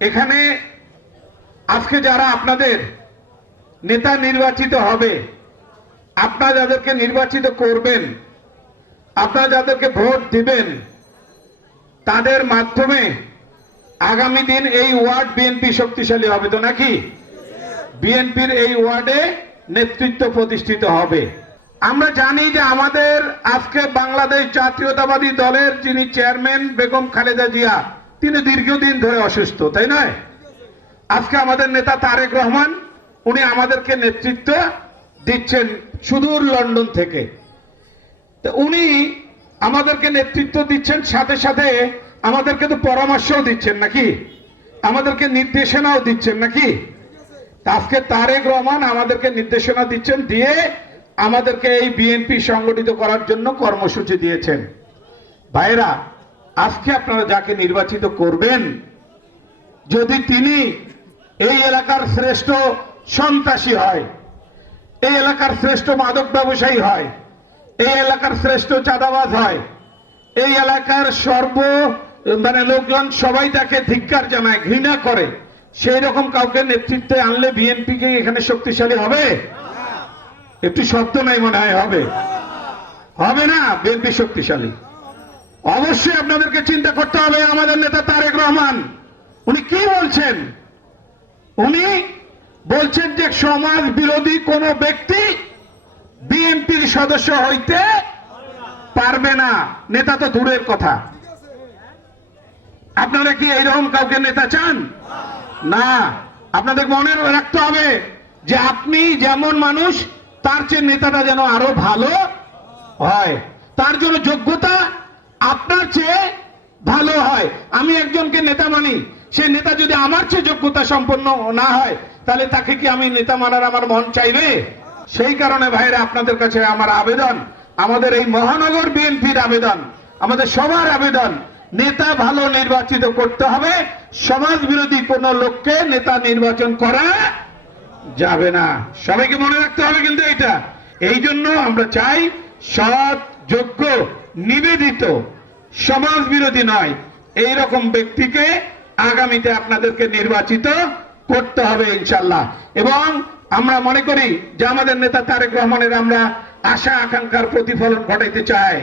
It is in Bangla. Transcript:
এখানে আজকে যারা আপনাদের নেতা নির্বাচিত হবে, আপনারা যাদেরকে নির্বাচিত করবেন, আপনারা যাদেরকে ভোট দিবেন, তাদের মাধ্যমে আগামী দিন এই ওয়ার্ড বিএনপি শক্তিশালী হবে তো নাকি? বিএনপির এই ওয়ার্ডে নেতৃত্ব প্রতিষ্ঠিত হবে। আমরা জানি যে আমাদের আজকে বাংলাদেশ জাতীয়তাবাদী দলের যিনি চেয়ারম্যান বেগম খালেদা জিয়া তিনি দীর্ঘদিন ধরে অসুস্থ, তাই নয়? আজকে আমাদের নেতা তারেক রহমান, উনি আমাদেরকে নেতৃত্ব দিচ্ছেন সুদূর লন্ডন থেকে। উনি আমাদেরকে নেতৃত্ব দিচ্ছেন, সাথে সাথে আমাদেরকে তো পরামর্শও দিচ্ছেন নাকি? আমাদেরকে নির্দেশনাও দিচ্ছেন নাকি? আজকে তারেক রহমান আমাদেরকে নির্দেশনা দিচ্ছেন, দিয়ে আমাদেরকে এই বিএনপি সংগঠিত করার জন্য কর্মসূচি দিয়েছেন। ভাইরা আজকে আপনারা যাকে নির্বাচিত করবেন, যদি তিনি এই এলাকার শ্রেষ্ঠ সন্ত্রাসী হয়, এই এলাকার শ্রেষ্ঠ মাদক ব্যবসায়ী হয়, এই এলাকার শ্রেষ্ঠ চাঁদাবাজ হয়, এই এলাকার সর্ব মানে লোকজন সবাই তাকে ধিক্কার জানায়, ঘৃণা করে, সেই রকম কাউকে নেতৃত্বে আনলে বিএনপি কে এখানে শক্তিশালী হবে? একটু শব্দ নাই মনে হয়, হবে। হবে না, বিএনপি শক্তিশালী। অবশ্যই আপনাদেরকে চিন্তা করতে হবে, আমাদের নেতা তারেক রহমান। উনি কি বলছেন? উনি বলছেন যে সমাজ বিরোধী কোন ব্যক্তি বিএনপির সদস্য হইতে পারবে না। নেতা তো দূরের কথা। আপনারা কি এইরকম কাউকে নেতা চান? না। আপনাদের মনে রাখতে হবে যে আপনি যেমন মানুষ, তার চেয়ে নেতাটা যেন আরও ভালো হয়। তার জন্য যোগ্যতা আপনার চেয়ে ভালো হয়। আমি একজনকে নেতা মানি। সে নেতা যদি আমার চেয়ে যোগ্যতা সম্পন্ন না হয়, তাহলে তাকে কি আমি নেতা মানার আমার মন চাইবে সেই কারণে ভাইরা আপনাদের কাছে আমার আবেদন, আমাদের এই মহানগর বিএনপির আবেদন, আমাদের সবার আবেদন, নেতা ভালো নির্বাচিত করতে হবে। সমাজ বিরোধী কোন লোককে নেতা নির্বাচন করা যাবে না। সবাইকে মনে রাখতে হবে কিন্তু এটা এই জন্য আমরা চাই সৎ, যোগ্য, নিবেদিত সমাজ বিরোধী নয়। এই রকম ব্যক্তিকে আগামীতে আপনাদেরকে নির্বাচিত করতে হবে ইনশাল্লাহ এবং আমরা মনে করি যে আমাদের নেতা তারেক রহমানের আমরা আশা আকাঙ্ক্ষার প্রতিফলন ঘটাইতে চাই।